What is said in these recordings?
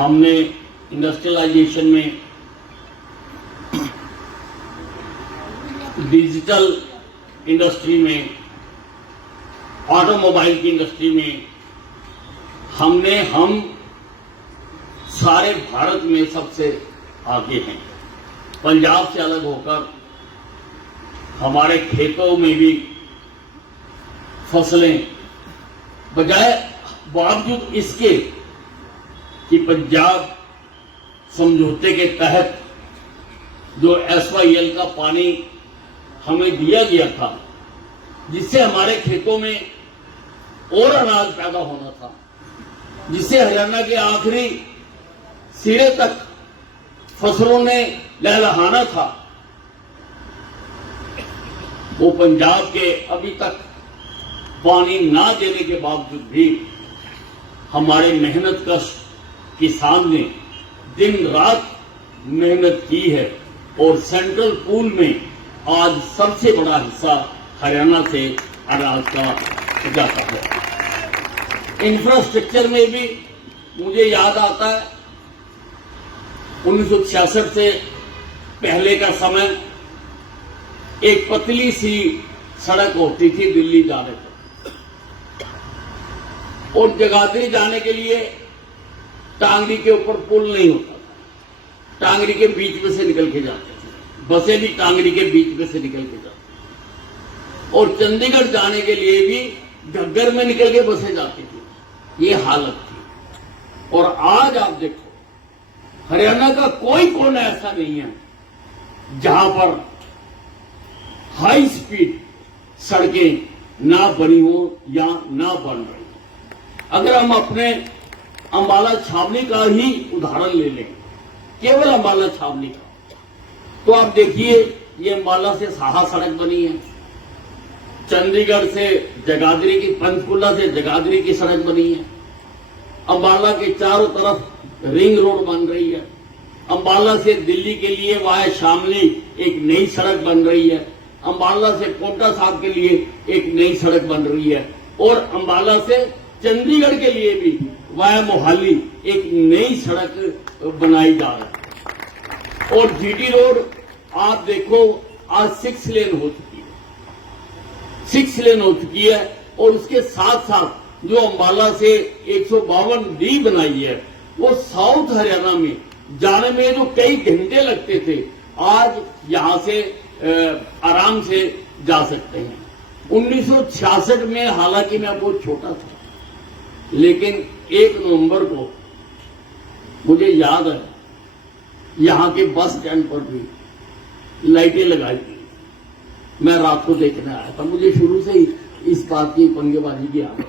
हमने इंडस्ट्रियलाइजेशन में, digital industry में, ऑटोमोबाइल की इंडस्ट्री में हम सारे भारत में सबसे आगे हैं। पंजाब से अलग होकर हमारे खेतों में भी फसलें, बजाय बावजूद इसके कि पंजाब समझौते के तहत जो SYL का पानी हमें दिया गया था, जिससे हमारे खेतों में और अनाज पैदा होना था, जिससे हरियाणा के आखिरी सिरे तक फसलों ने लहलहाना था, वो पंजाब के अभी तक पानी ना देने के बावजूद भी हमारे मेहनत कश किसान ने दिन रात मेहनत की है और सेंट्रल पूल में आज सबसे बड़ा हिस्सा हरियाणा से अनाज का जाता है। इंफ्रास्ट्रक्चर में भी मुझे याद आता है 1966 से पहले का समय, एक पतली सी सड़क होती थी दिल्ली जाने पर, और जगाधरी जाने के लिए टांगरी के ऊपर पुल नहीं होता था, टांगरी के बीच में से निकल के जाते थे, बसें भी टांगरी के बीच में से निकल के जाती, और चंडीगढ़ जाने के लिए भी घग्गर में निकल के बसें जाती थी। ये हालत थी। और आज आप देखो, हरियाणा का कोई कोना ऐसा नहीं है जहां पर हाई स्पीड सड़कें ना बनी हो या ना बन रही हो। अगर हम अपने अंबाला छावनी का ही उदाहरण ले लें, केवल अंबाला छावनी का, तो आप देखिए ये अंबाला से साहा सड़क बनी है, चंडीगढ़ से जगाधरी की, पंचकुला से जगाधरी की सड़क बनी है, अंबाला के चारों तरफ रिंग रोड बन रही है, अंबाला से दिल्ली के लिए वाया शामली एक नई सड़क बन रही है, अंबाला से कोटा साहब के लिए एक नई सड़क बन रही है, और अंबाला से चंडीगढ़ के लिए भी वाया मोहाली एक नई सड़क बनाई जा रही है। और जीटी रोड आप देखो आज 6 लेन हो चुकी है, 6 लेन हो चुकी है, और उसके साथ साथ जो अंबाला से 152D बनाई है, वो साउथ हरियाणा में जाने में जो कई घंटे लगते थे, आज यहां से आराम से जा सकते हैं। 1966 में हालांकि मैं बहुत छोटा था, लेकिन 1 नवंबर को मुझे याद है यहां के बस स्टैंड पर भी लाइटें लगाई गई। मैं रात को देखने आया था, मुझे शुरू से ही इस बात की पंगेबाजी की आदत।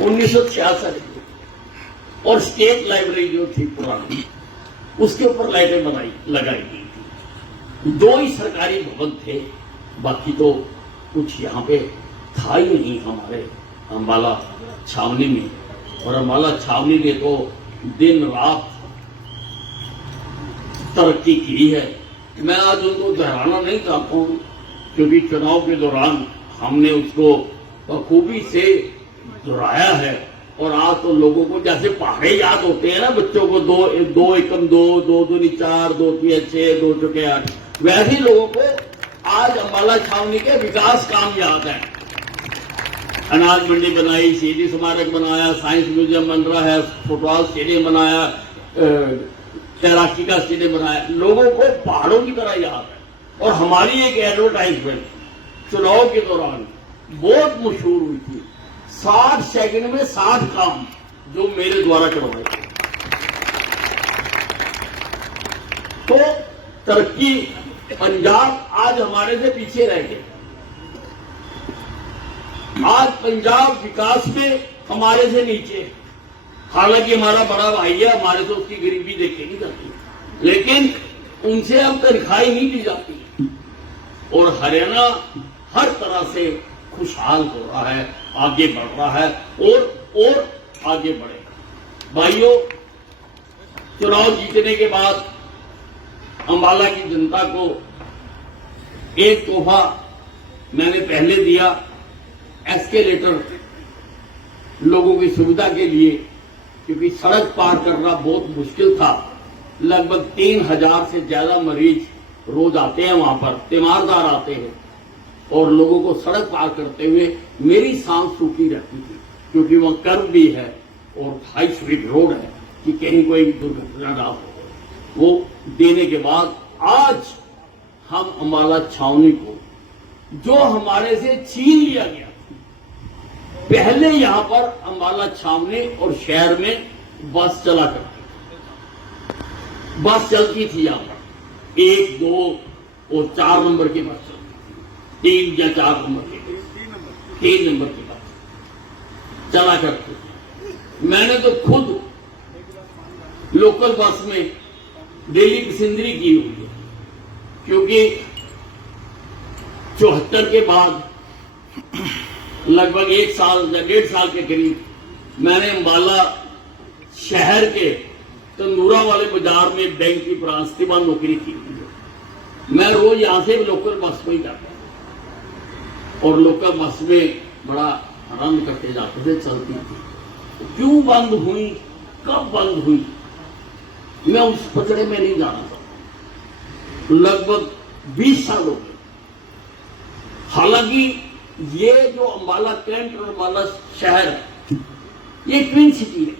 1966 और स्टेट लाइब्रेरी जो थी पुरानी, उसके ऊपर लाइटें लगाई गई थी। 2 ही सरकारी भवन थे, बाकी तो कुछ यहां पे था ही नहीं हमारे अंबाला छावनी में। और अंबाला छावनी ने तो दिन रात तरक्की की है। मैं आज उनको दोहराना नहीं चाहता हूं, क्योंकि चुनाव के दौरान हमने उसको बखूबी से दोहराया है। और आज तो लोगों को जैसे पहाड़े याद होते हैं ना बच्चों को, 2 एकम 2, 2 दूनी 4, 2 3 6, 2 चौके 8, वैसे ही लोगों को आज अंबाला छावनी के विकास काम याद है। अनाज मंडी बनाई, शहीदी स्मारक बनाया, साइंस म्यूजियम बन रहा है, फुटबॉल स्टेडियम बनाया, तैराकी का स्टेडियम बनाया, लोगों को पहाड़ों की तरह याद है। और हमारी एक एडवर्टाइजमेंट चुनाव के दौरान बहुत मशहूर हुई थी, 60 सेकंड में 60 काम जो मेरे द्वारा करवाए थे। तो तरक्की पंजाब आज हमारे से पीछे रह गया। आज पंजाब विकास में हमारे से नीचे है। हालांकि हमारा बड़ा भाई है, हमारे से उसकी गरीबी देखी नहीं जाती, लेकिन उनसे अब तनख्वाही नहीं दी जाती। और हरियाणा हर तरह से खुशहाल हो रहा है, आगे बढ़ रहा है और आगे बढ़ेगा। भाइयों, चुनाव जीतने के बाद अंबाला की जनता को एक तोहफा मैंने पहले दिया, एस्केलेटर लोगों की सुविधा के लिए, क्योंकि सड़क पार करना बहुत मुश्किल था। लगभग 3000 से ज्यादा मरीज रोज आते हैं वहां पर, तीमारदार आते हैं, और लोगों को सड़क पार करते हुए मेरी सांस सूखी रहती थी, क्योंकि वहां कर्व भी है और हाई स्पीड रोड है कि कहीं कोई दुर्घटना ना हो। वो देने के बाद आज हम अम्बाला छावनी को, जो हमारे से छीन लिया गया, पहले यहां पर अम्बाला छावनी और शहर में बस चला करती थी, बस चलती थी यहां पर 1, 2 और 4 नंबर की बस चलती थी, 3 या 4 नंबर की, 3 नंबर की बस चला करती थी। मैंने तो खुद लोकल बस में डेली पैसेंजरी की हुई है, क्योंकि 74 के बाद लगभग 1 साल या 1.5 साल के करीब मैंने अम्बाला शहर के तंदूरा वाले बाजार में बैंक की प्रांतिमा नौकरी की हुई है। मैं रोज यहां से लोकल बस में ही जाता था और लोकल बस में बड़ा आनंद करते जाते थे, चलती थी। क्यों बंद हुई, कब बंद हुई, मैं उस पचड़े में नहीं जाना चाहता। लगभग 20 साल हो गए। हालांकि ये जो अम्बाला कैंट और अम्बाला शहर है, ये ट्विन सिटी है,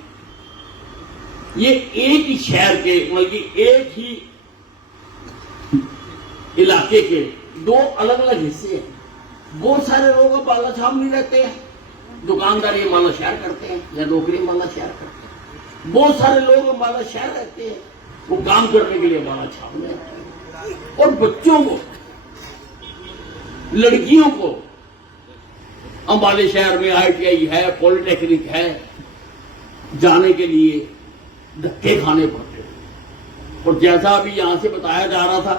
ये एक ही शहर के, मतलब एक ही इलाके के 2 अलग अलग हिस्से हैं। बहुत सारे लोग अम्बाला छावनी रहते हैं, दुकानदारी अम्बाला शहर करते हैं या नौकरी अम्बाला शहर करते हैं। बहुत सारे लोग अम्बाला शहर रहते हैं, वो काम करने के लिए अम्बाला छावनी रहते हैं। और बच्चों को, लड़कियों को अम्बाले शहर में ITI है, पॉलिटेक्निक है, जाने के लिए धक्के खाने पड़ते हैं। और जैसा अभी यहां से बताया जा रहा था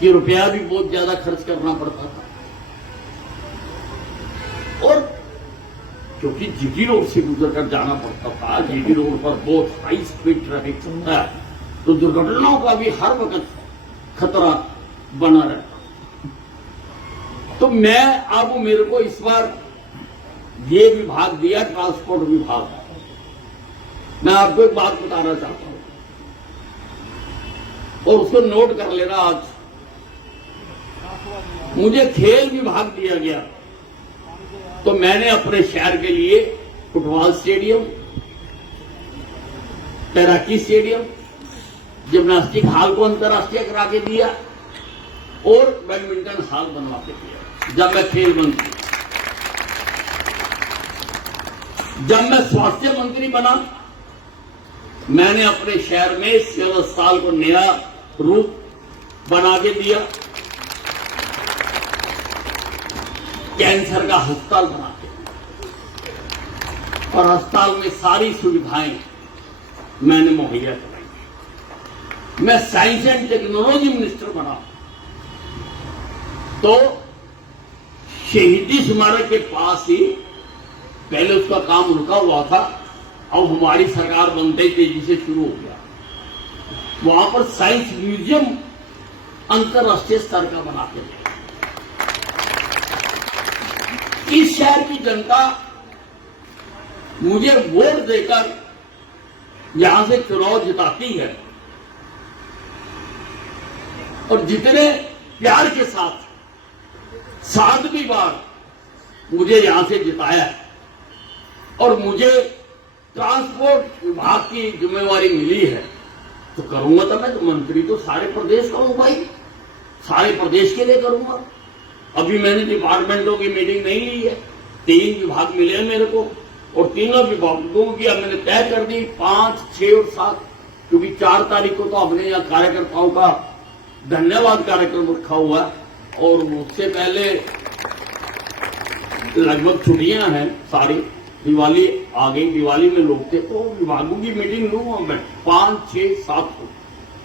कि रुपया भी बहुत ज्यादा खर्च करना पड़ता था, और क्योंकि GT रोड से गुजर कर जाना पड़ता था, GT रोड पर बहुत हाई स्पीड ट्रैफिक चलता है, तो दुर्घटनाओं का भी हर वक्त खतरा बना रहता। तो मैं अब मेरे को इस बार ये विभाग दिया, ट्रांसपोर्ट विभाग। मैं आपको एक बात बताना चाहता हूं और उसको नोट कर लेना। आज मुझे खेल विभाग दिया गया, तो मैंने अपने शहर के लिए फुटबॉल स्टेडियम, तैराकी स्टेडियम, जिम्नास्टिक हॉल को अंतर्राष्ट्रीय करा के दिया और बैडमिंटन हॉल बनवा के दिया। जब मैं खेल मंत्री, जब मैं स्वास्थ्य मंत्री बना, मैंने अपने शहर में सिविल अस्पताल को नया रूप बना के दिया, कैंसर का अस्पताल बना के, और अस्पताल में सारी सुविधाएं मैंने मुहैया कराई। मैं साइंस एंड टेक्नोलॉजी मिनिस्टर बना, तो शहीदी स्मारक के पास ही पहले उसका काम रुका हुआ था, अब हमारी सरकार बनते ही तेजी से शुरू हो गया। वहां पर साइंस म्यूजियम अंतर्राष्ट्रीय स्तर का बना के दिया। इस शहर की जनता मुझे वोट देकर यहां से चुनाव जिताती है, और जितने प्यार के साथ 7वीं बार मुझे यहां से जिताया है, और मुझे ट्रांसपोर्ट विभाग की जिम्मेवारी मिली है, तो करूंगा। तो मैं तो मंत्री तो सारे प्रदेश का हूं भाई, सारे प्रदेश के लिए करूंगा। अभी मैंने डिपार्टमेंटों की मीटिंग नहीं ली है, 3 विभाग मिले हैं मेरे को, और तीनों विभागों की अब मैंने तय कर दी 5, 6 और 7, क्योंकि 4 तारीख को तो हमने यहाँ कार्यकर्ताओं का धन्यवाद कार्यक्रम रखा हुआ है, और उससे पहले लगभग छुट्टियां हैं सारी, दिवाली आ गई, दिवाली में लोग थे, तो विभागों की मीटिंग लूंगा मैं 5, 6, 7 को,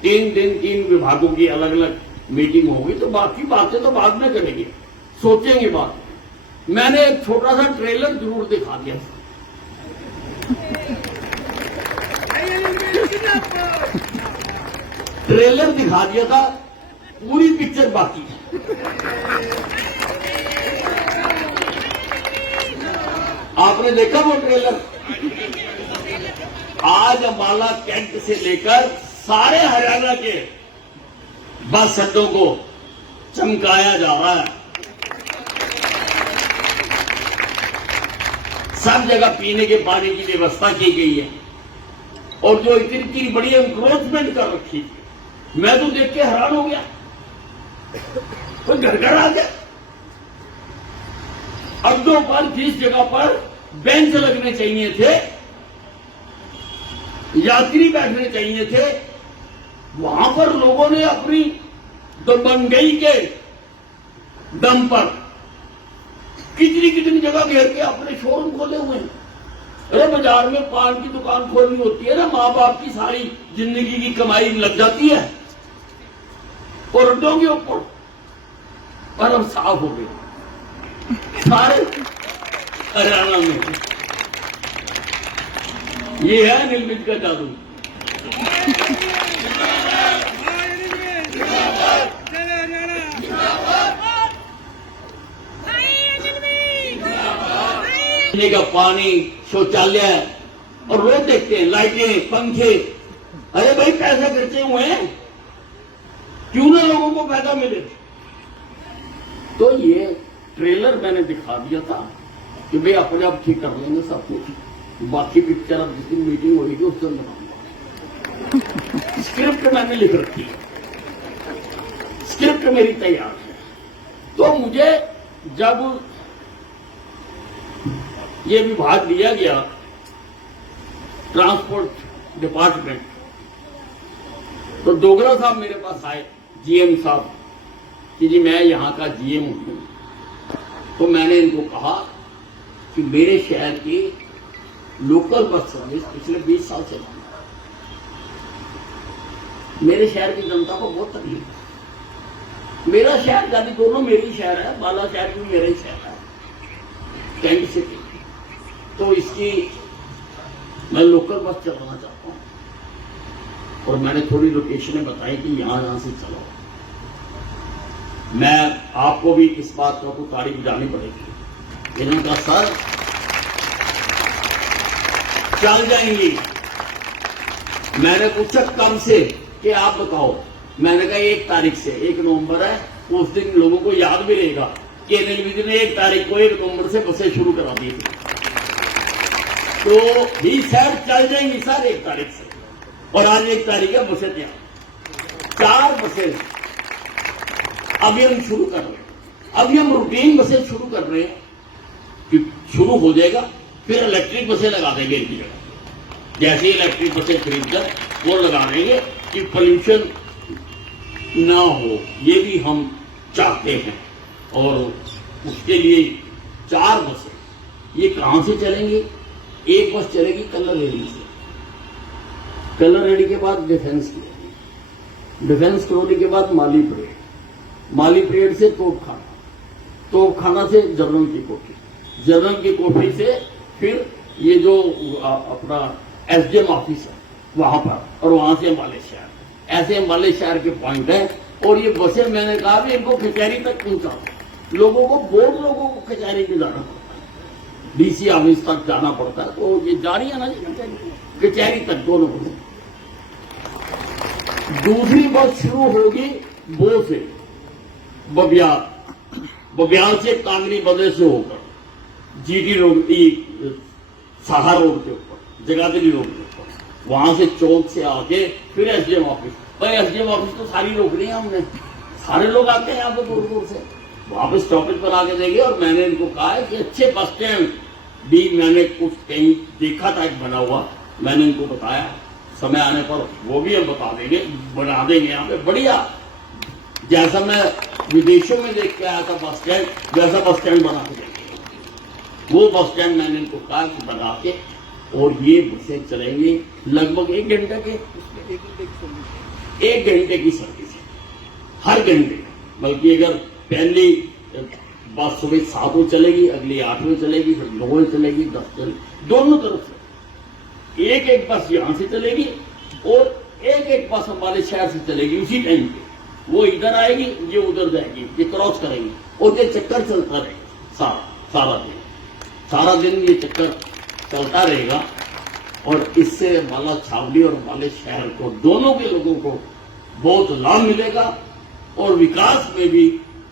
3 दिन 3 विभागोकी अलग अलग मीटिंग होगी। तो बाकी बातें तो बाद में करेंगे, सोचेंगे बात। मैंने एक छोटा सा ट्रेलर जरूर दिखा दिया, ट्रेलर दिखा दिया था, पूरी पिक्चर बाकी है। आपने देखा वो ट्रेलर? आज अम्बाला कैंट से लेकर सारे हरियाणा के बस अड्डों को चमकाया जा रहा है। सब जगह पीने के पानी की व्यवस्था की गई है और जो इतनी बड़ी एनक्रोचमेंट कर रखी थी, मैं तो देख के हैरान हो गया। कोई घर घर आ गया। अड्डों पर जिस जगह पर बेंच लगने चाहिए थे, यात्री बैठने चाहिए थे, वहां पर लोगों ने अपनी दबंगई के दम पर कितनी कितनी जगह घेर के अपने शोरूम खोले हुए हैं। अरे बाजार में पान की दुकान खोलनी होती है ना, मां बाप की सारी जिंदगी की कमाई लग जाती है, और अड्डों के ऊपर पर अब साफ हो गए सारे हरियाणा में। ये है निर्मित का जादू। पीने का पानी, शौचालय और रोज देखते हैं लाइटें, पंखे। अरे भाई पैसे खर्चे हुए हैं, क्यों ना लोगों को फायदा मिले। तो ये ट्रेलर मैंने दिखा दिया था कि भाई अपने आप ठीक कर लेंगे सब कुछ, बाकी पिक्चर अब जिस दिन मीटिंग होगी उस दिन बनाऊंगा। स्क्रिप्ट मैंने लिख रखी है, स्क्रिप्ट मेरी तैयार है। तो मुझे जब ये विभाग दिया गया ट्रांसपोर्ट डिपार्टमेंट, तो डोगरा साहब मेरे पास आए, जीएम साहब, कि जी मैं यहां का जीएम हूं। तो मैंने इनको कहा कि मेरे शहर की लोकल बस सर्विस पिछले 20 साल से बंद है। मेरे शहर की जनता को बहुत तकलीफ है। मेरा शहर यानी दोनों मेरी शहर है, बाला शहर भी मेरा ही शहर है, कैंट सिटी। तो इसकी मैं लोकल बस चलाना चाहता हूं और मैंने थोड़ी लोकेशनें बताई कि यहां से चलो। मैं आपको भी इस बात का तो तारीफ जानी पड़ेगी। इन्होंने कहा सर चल जाएंगी। मैंने पूछा कब से, कि आप बताओ। मैंने कहा 1 तारीख से, 1 नवंबर है, उस दिन लोगों को याद भी रहेगा कि रेलवे ने 1 तारीख को 1 नवंबर से बसें शुरू करा दी थी। तो ही सर चल जाएंगी सर 1 तारीख से, और आज 1 तारीख है, बसें तैयार, 4 बसें अभी हम शुरू कर रहे हैं। अभी हम रूटीन बसें शुरू कर रहे हैं कि शुरू हो जाएगा, फिर इलेक्ट्रिक बसें लगा देंगे इनकी जगह। जैसे इलेक्ट्रिक बसें खरीदकर वो लगा देंगे कि पोल्यूशन ना हो, ये भी हम चाहते हैं। और उसके लिए 4 बसें ये कहां से चलेंगी? एक बस चलेगी कलर रेडी से, कलर रेडी के बाद डिफेंस कॉलोनी, डिफेंस कॉलोनी के बाद माली परेड, माली परेड से तोपखाना, तोपखाना से जनरल की कोठी, जनरल की कोठी से फिर ये जो अपना एसडीएम ऑफिस है वहां पर, और वहां से अम्बाले शहर। ऐसे अम्बाले शहर के पॉइंट है। और ये बसें मैंने कहा भी इनको कचहरी तक पहुंचाओ। लोगों को, बहुत लोगों को कचहरी में जाना पड़ता है, डीसी ऑफिस तक जाना पड़ता है। तो ये जा रही है ना जी कचहरी तक दोनों बसें। दूसरी बस शुरू होगी वो से बबियाल, बबियाल से कांगड़ी बदले से होकर जीटी रोड, साहा रोड के ऊपर, जगाधरी रोड के ऊपर, वहां से चौक से आके फिर एसडीएम ऑफिस। भाई एसडीएम ऑफिस तो सारी रोक रही है हमने, सारे लोग आते हैं यहाँ पे दूर दूर से, वहां पे स्टॉपेज पर आके देंगे। और मैंने इनको कहा है कि अच्छे बस स्टैंड भी मैंने कुछ कहीं देखा था एक बना हुआ, मैंने इनको बताया, समय आने पर वो भी हम बता देंगे, बना देंगे यहाँ पे बढ़िया, जैसा मैं विदेशों में देख के आया था बस स्टैंड, वैसा बस स्टैंड बना के देंगे। वो बस स्टैंड मैंने इनको कहा कि बना के, और ये बसें चलेंगी लगभग 1 घंटे के, 1 घंटे की सर्विस है हर घंटे। बल्कि अगर पहली बस सुबह 7 बजे चलेगी, अगली 8 बजे चलेगी, फिर 9 बजे चलेगी, 10 चलेगी, दोनों तरफ से एक एक बस यहां से चलेगी और एक एक बस हमारे शहर से चलेगी उसी टाइम पे। वो इधर आएगी, ये उधर जाएगी, ये क्रॉस करेंगी और ये चक्कर चलता रहेगा सारा दिन, सारा दिन ये चक्कर चलता रहेगा और इससे अम्बाला छावनी और अम्बाला शहर को, दोनों के लोगों को बहुत लाभ मिलेगा और विकास में भी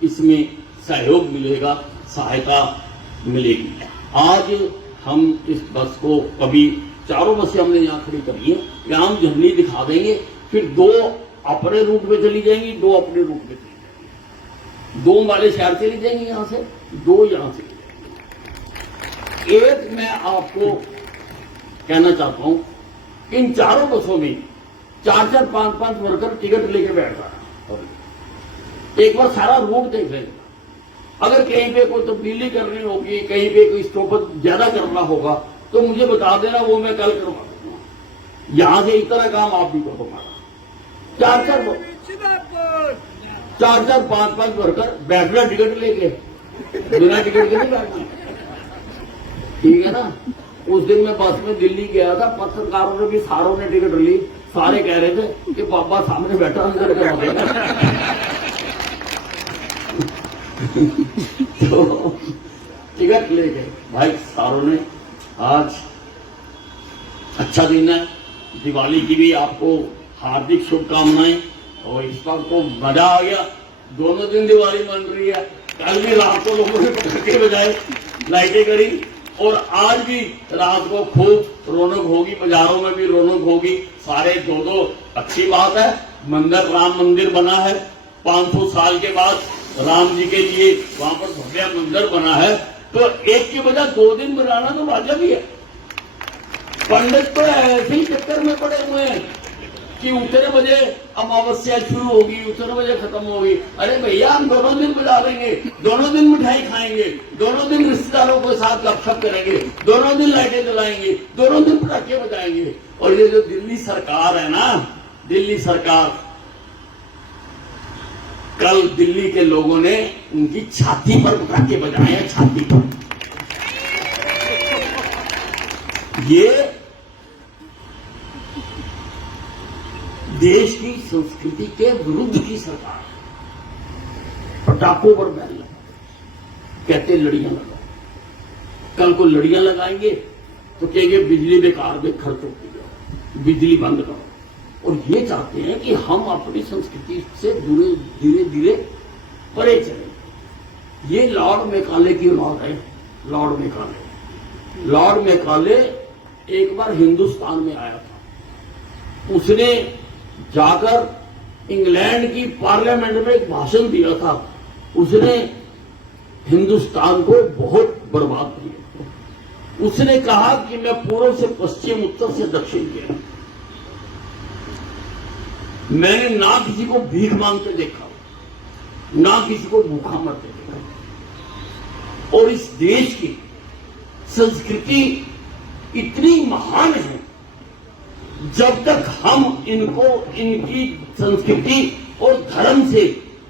इसमें सहयोग मिलेगा, सहायता मिलेगी। आज हम इस बस को कभी चारों बसें हमने यहाँ खड़ी करी है, यहाँ हम झरनी दिखा देंगे, फिर 2 अपने रूट में चली जाएंगी, 2 अपने रूट में चली जाएंगी, 2 अम्बाला शहर चली जाएंगी यहाँ से, 2 यहाँ से चली जाएंगी। एक मैं आपको कहना चाहता हूं, इन चारों बसों में 4-4, 5-5 वर्कर टिकट लेके बैठ रहा है। एक बार सारा रूट देख लेगा, अगर कहीं पे कोई तब्दीली करनी होगी, कहीं पे कोई स्टॉपेज ज्यादा करना होगा तो मुझे बता देना, वो मैं कल करवा दूंगा। यहां से इतना काम आप भी करो हमारा। 4-4, 5-5 वर्कर बैठना टिकट लेके, बिना टिकट के नहीं बैठना, ठीक है ना। उस दिन मैं बस में दिल्ली गया था, पत्रकारों ने भी सारों ने टिकट ली, सारे कह रहे थे कि बाबा सामने बैठा अंदर करा देगा। तो टिकट ले गए भाई सारों ने। आज अच्छा दिन है, दिवाली की भी आपको हार्दिक शुभकामनाएं। और इस वक्त तो मजा आ गया, दोनों दिन दिवाली मन रही है। कल भी रात को लोगों ने पटाखे बजाए, लाइटें करी, और आज भी रात को खूब रौनक होगी, बाजारों में भी रौनक होगी। सारे 2-2 अच्छी बात है। मंदिर, राम मंदिर बना है 500 साल के बाद, राम जी के लिए वहां पर भव्य मंदिर बना है, तो एक की बजाय 2 दिन बनाना तो वाजिब ही है। पंडित तो ऐसे ही चक्कर में पड़े हुए हैं कि उतने बजे अमावस्या शुरू होगी, उतने बजे खत्म होगी। अरे भैया, हम दोनों दिन बुला लेंगे, दोनों दिन मिठाई खाएंगे, दोनों दिन रिश्तेदारों के साथ गपशप करेंगे, दोनों दिन लाइटें जलाएंगे, दोनों दिन पटाखे बजाएंगे। और ये जो दिल्ली सरकार है ना, दिल्ली सरकार, कल दिल्ली के लोगों ने उनकी छाती पर पटाखे बजाए हैं, छाती पर। ये देश की संस्कृति के विरुद्ध की सरकार है। पटाखों पर बैन लगा, कहते लड़ियां लगाओ। कल को लड़ियां लगाएंगे तो कहेंगे बिजली बेकार में खर्च होती है, बिजली बंद करो। और ये चाहते हैं कि हम अपनी संस्कृति से धीरे धीरे परे चले। ये लॉर्ड मैकाले की औलाद है। लॉर्ड मैकाले, लॉर्ड मैकाले एक बार हिंदुस्तान में आया था। उसने जाकर इंग्लैंड की पार्लियामेंट में एक भाषण दिया था। उसने हिंदुस्तान को बहुत बर्बाद किया। उसने कहा कि मैं पूर्व से पश्चिम, उत्तर से दक्षिण गया, मैंने ना किसी को भीख मांगते देखा, ना किसी को भूखा मरते देखा। और इस देश की संस्कृति इतनी महान है, जब तक हम इनको, इनकी संस्कृति और धर्म से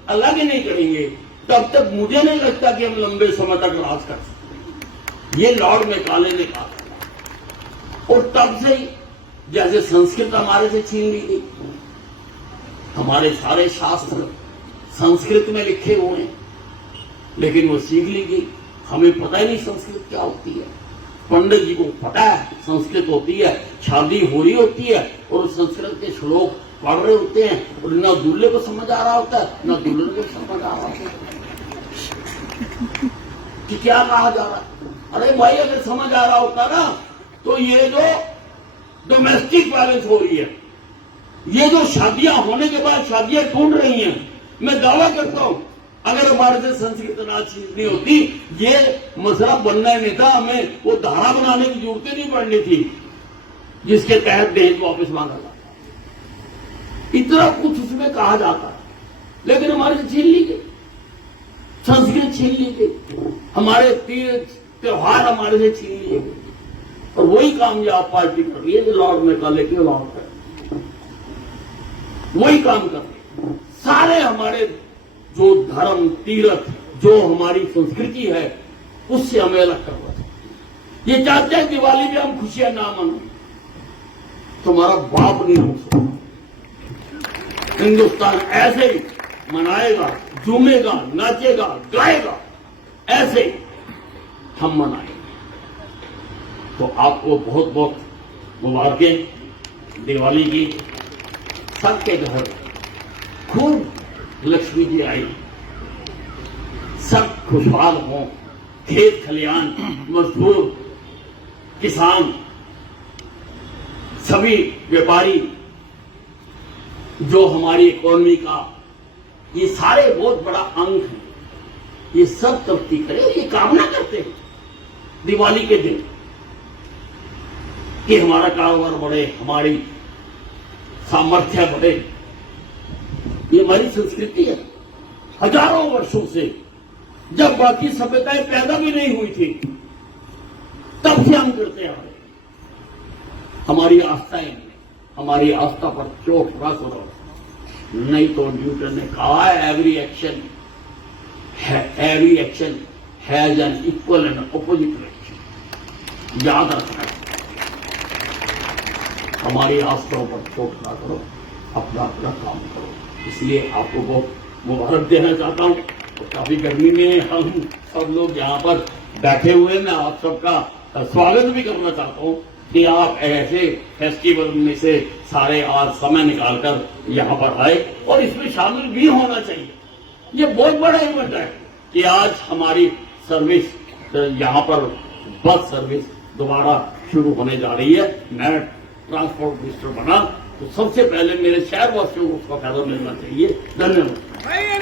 अलग नहीं करेंगे, तब तक मुझे नहीं लगता कि हम लंबे समय तक राज कर सकते। ये लॉर्ड मैकाले ने कहा। और तब से ही जैसे संस्कृत हमारे से छीन ली गई, हमारे सारे शास्त्र संस्कृत में लिखे हुए हैं, लेकिन वो सीख ली गई। हमें पता ही नहीं संस्कृत क्या होती है। पंडित जी को पता है संस्कृत होती है, शादी हो रही होती है और संस्कृत के श्लोक पढ़ रहे होते हैं, और ना दूल्हे को समझ आ रहा होता है, ना दुल्हन को समझ आ रहा होता है कि क्या कहा जा रहा है। अरे भाई, अगर समझ आ रहा होता ना, तो ये जो डोमेस्टिक वायलेंस हो रही है, ये जो शादियां होने के बाद शादियां टूट रही हैं, मैं दावा करता हूं अगर हमारे से संस्कृत ना छीननी होती, ये मसला बनना ही नहीं था। हमें वो धारा बनाने की जरूरत नहीं पड़नी थी जिसके तहत दहेज वापस मांगा जाता। इतना कुछ उसमें कहा जाता है, लेकिन हमारे से छीन ली गई, संस्कृत छीन ली गई, हमारे तीर्थ त्योहार हमारे से छीन लिए गए। और वही कामयाब पार्टी कर रही है जो लॉर्ड मैकाले की औलाद है, वही काम कर रही है। सारे हमारे जो धर्म, तीर्थ, जो हमारी संस्कृति है, उससे हमें अलग करवा सकते। ये चाहते हैं दिवाली में हम खुशियां ना मनाएं, तुम्हारा बाप नहीं हो सकता। हिंदुस्तान ऐसे ही मनाएगा, झूमेगा, नाचेगा, गाएगा, ऐसे हम मनाएंगे। तो आपको बहुत बहुत मुबारकें दिवाली की। सबके घर खूब लक्ष्मी जी आई, सब खुशहाल हों, खेत खलियान, मजदूर, किसान, सभी व्यापारी जो हमारी इकोनॉमी का ये सारे बहुत बड़ा अंग है, ये सब तरक्की करें। ये कामना करते हैं दिवाली के दिन कि हमारा कारोबार बढ़े, हमारी सामर्थ्य बढ़े। ये हमारी संस्कृति है। हजारों वर्षों से, जब बाकी सभ्यताएं पैदा भी नहीं हुई थी, तब से हम करते आ रहे। हमारी आस्थाएं, हमारी आस्था पर चोट ना करो। नहीं तो न्यूटन ने कहा है, every action has an equal and opposite reaction. याद रखना, हमारी आस्थाओं पर चोट ना करो, अपना अपना काम करो। इसलिए आपको बहुत मुबारक देना चाहता हूं। तो काफी गर्मी में हम सब लोग यहाँ पर बैठे हुए, मैं आप सबका स्वागत भी करना चाहता हूं कि आप ऐसे फेस्टिवल में से सारे आज समय निकालकर यहाँ पर आए और इसमें शामिल भी होना चाहिए। ये बहुत बड़ा इवेंट है कि आज हमारी सर्विस यहाँ पर बस सर्विस दोबारा शुरू होने जा रही है। मैं ट्रांसपोर्ट मिनिस्टर बना तो सबसे पहले मेरे शहरवासियों को उसका फायदा मिलना चाहिए। धन्यवाद।